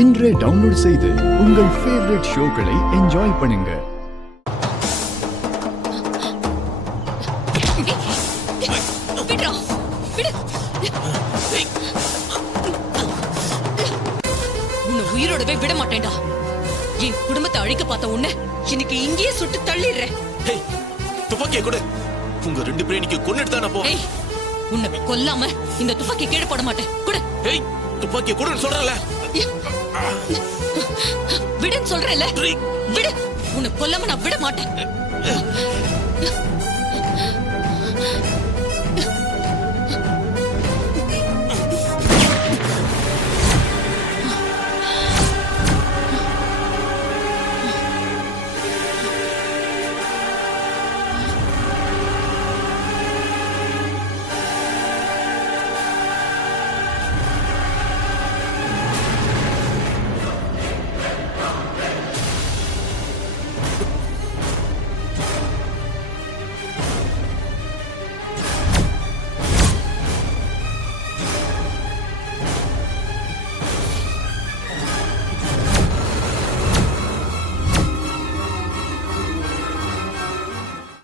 இன்றே டவுன்லோட் செய்து உங்கள் ஃபேவரட் ஷோக்களை என்ஜாய் பண்ணுங்க. உயிரோடவே விட மாட்டேன்டா. என் குடும்பத்தை அழிக்க பார்த்த உன்னை இன்னைக்கு இங்கேயே சுட்டு தள்ளிடுறேன். துப்பாக்கிய கொடு. உங்க ரெண்டு பேரும் இன்னைக்கு கொன்னுட்டு தானே போ. உன்னை கொல்லாம இந்த துப்பாக்கி கீழே போட மாட்டேன். கொடு. துப்பாக்கிய கொடுன்னு சொல்றல. விடுன்னு சொல்றேன்ல. விடு. உன்னை கொல்லாம நான் விட மாட்டேன்.